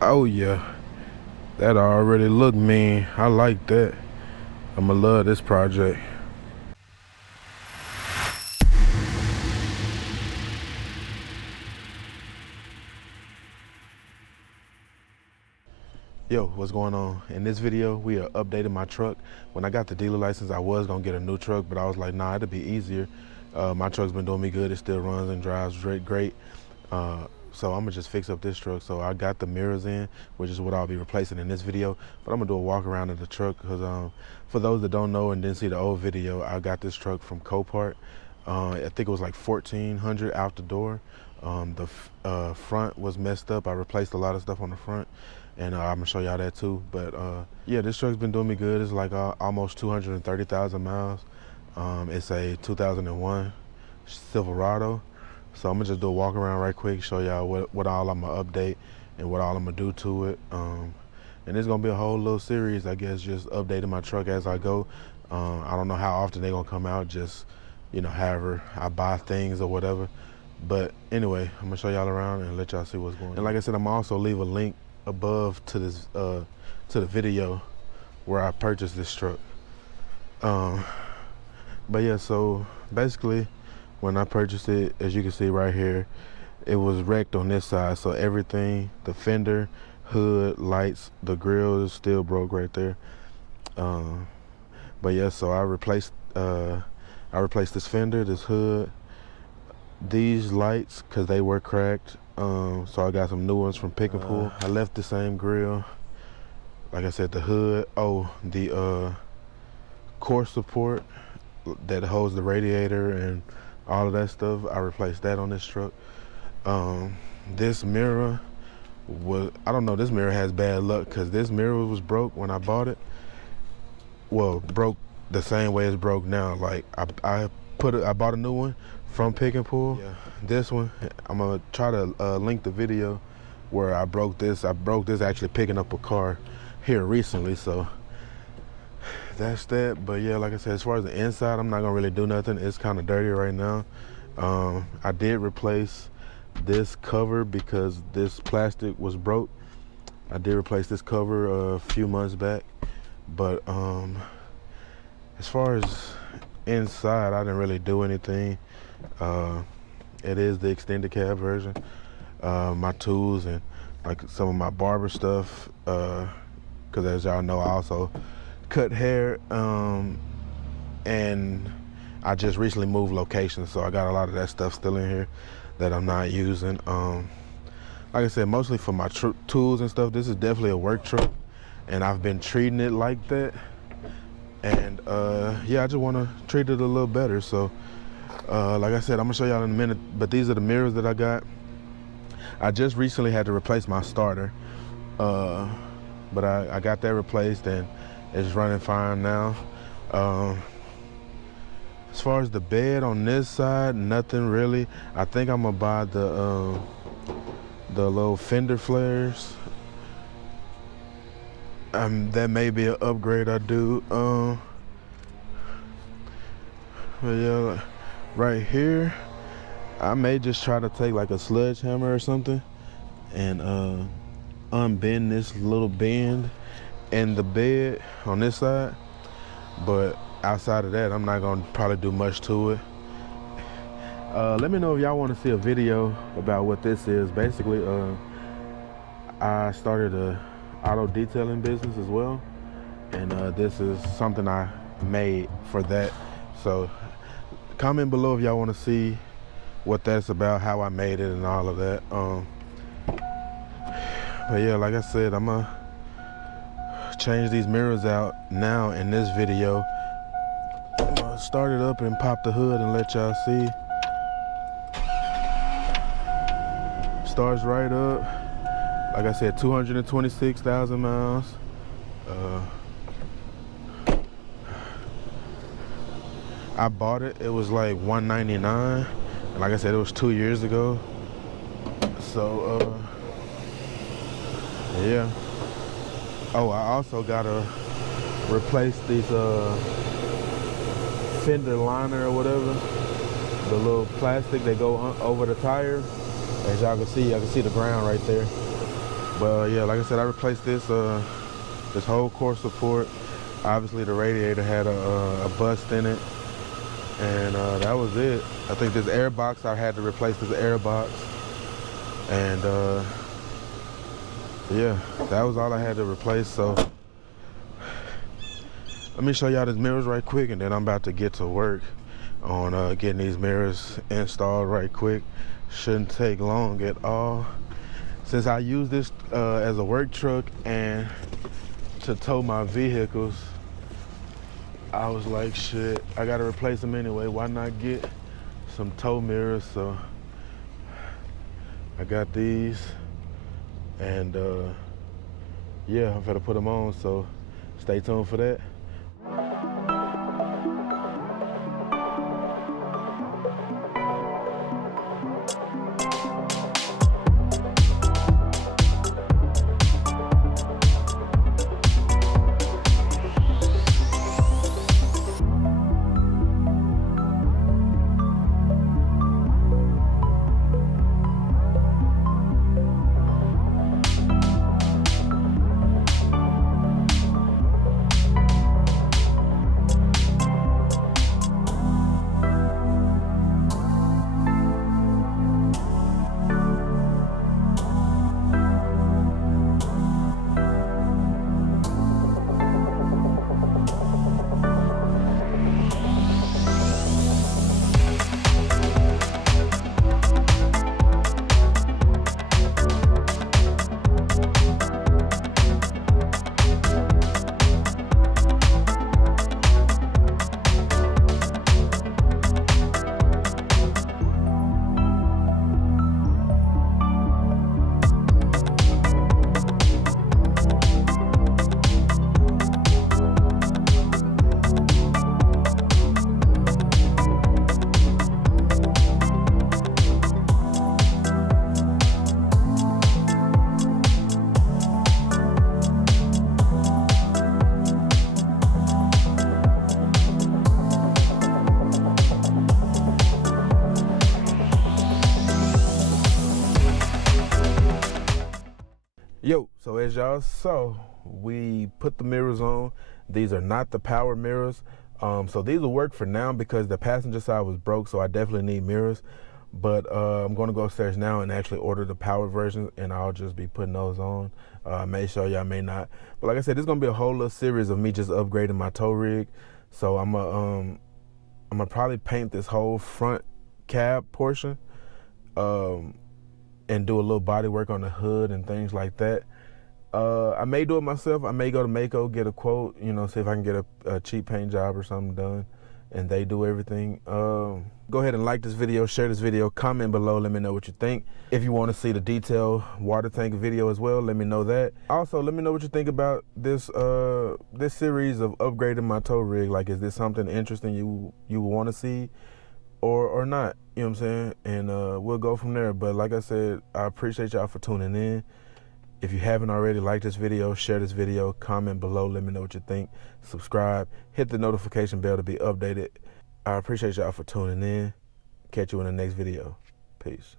Oh yeah, that already look mean. I like that. I'ma love this project. Yo, what's going on? In this video, we are updating my truck. When I got the dealer license, I was gonna get a new truck, but I was like, nah, it'll be easier. My truck's been doing me good. It still runs and drives great. So I'm gonna just fix up this truck. So I got the mirrors in, which is what I'll be replacing in this video. But I'm gonna do a walk around of the truck because for those that don't know and didn't see the old video, I got this truck from Copart. I think it was like 1,400 out the door. The front was messed up. I replaced a lot of stuff on the front, and I'm gonna show y'all that too. But yeah, this truck's been doing me good. It's like almost 230,000 miles. It's a 2001 Silverado. So I'm gonna just do a walk around right quick, show y'all what all I'm gonna update and what all I'm gonna do to it. And it's gonna be a whole little series, I guess, just updating my truck as I go. I don't know how often they're gonna come out, just, you know, however I buy things or whatever. But anyway, I'm gonna show y'all around and let y'all see what's going on. And like I said, I'm gonna also leave a link above to this to the video where I purchased this truck. But yeah, so basically when I purchased it, as you can see right here, it was wrecked on this side. So everything, the fender, hood, lights, the grill is still broke right there. But yeah, so I replaced this fender, this hood, these lights, because they were cracked. So I got some new ones from Pick and Pull. I left the same grill. Like I said, the hood, the core support that holds the radiator and all of that stuff, I replaced that on this truck. This mirror I don't know, this mirror has bad luck because this mirror was broke when I bought it. Well, broke the same way it's broke now. Like I bought a new one from Pick and Pull. Yeah. This one, I'm gonna try to link the video where I broke this. I broke this actually picking up a car here recently, so that's that. But yeah, like I said, as far as the inside, I'm not gonna really do nothing. It's kind of dirty right now. I did replace this cover because this plastic was broke. I did replace this cover a few months back. But as far as inside, I didn't really do anything. It is the extended cab version. My tools and like some of my barber stuff, because as y'all know, I also cut hair, and I just recently moved locations, so I got a lot of that stuff still in here that I'm not using. Like I said, mostly for my tools and stuff. This is definitely a work truck, and I've been treating it like that. And yeah, I just want to treat it a little better. So like I said, I'm gonna show y'all in a minute, but these are the mirrors that I got. I just recently had to replace my starter, but I got that replaced and it's running fine now. As far as the bed on this side, nothing really. I think I'm gonna buy the little fender flares. That may be an upgrade I do. But yeah, right here, I may just try to take like a sledgehammer or something and unbend this little bend in the bed on this side. But outside of that, I'm not gonna probably do much to it. Let me know if y'all want to see a video about what this is. Basically, I started a auto detailing business as well, and this is something I made for that. So comment below if y'all want to see what that's about, how I made it and all of that. But yeah, like I said, I'm gonna change these mirrors out now in this video. I'm gonna start it up and pop the hood and let y'all see. Starts right up. Like I said, 226,000 miles. I bought it, it was like $199, and like I said, it was 2 years ago. So yeah. Oh, I also gotta replace these fender liner or whatever, the little plastic that go over the tire. As y'all can see, I can see the ground right there. But yeah, like I said, I replaced this this whole core support. Obviously the radiator had a bust in it, and that was it. I think this air box, I had to replace this air box, and yeah, that was all I had to replace. So let me show y'all these mirrors right quick, and then I'm about to get to work on getting these mirrors installed right quick. Shouldn't take long at all. Since I use this as a work truck and to tow my vehicles, I was like, shit, I gotta replace them anyway. Why not get some tow mirrors? So I got these, and yeah, I'm gonna put them on, so stay tuned for that. Yo, so as y'all saw, we put the mirrors on. These are not the power mirrors. So these will work for now because the passenger side was broke, so I definitely need mirrors. But I'm gonna go upstairs now and actually order the power versions, and I'll just be putting those on. I may show you, I may not. But like I said, this is gonna be a whole little series of me just upgrading my tow rig. So I'm gonna probably paint this whole front cab portion. And do a little body work on the hood and things like that. I may do it myself. I may go to Mako, get a quote, you know, see if I can get a cheap paint job or something done, and they do everything. Go ahead and like this video, share this video, comment below, let me know what you think. If you want to see the detailed water tank video as well, let me know that. Also, let me know what you think about this this series of upgrading my tow rig. Like, is this something interesting you want to see or not? You know what I'm saying? And we'll go from there. But like I said, I appreciate y'all for tuning in. If you haven't already, like this video, share this video, comment below, let me know what you think. Subscribe, hit the notification bell to be updated. I appreciate y'all for tuning in. Catch you in the next video. Peace.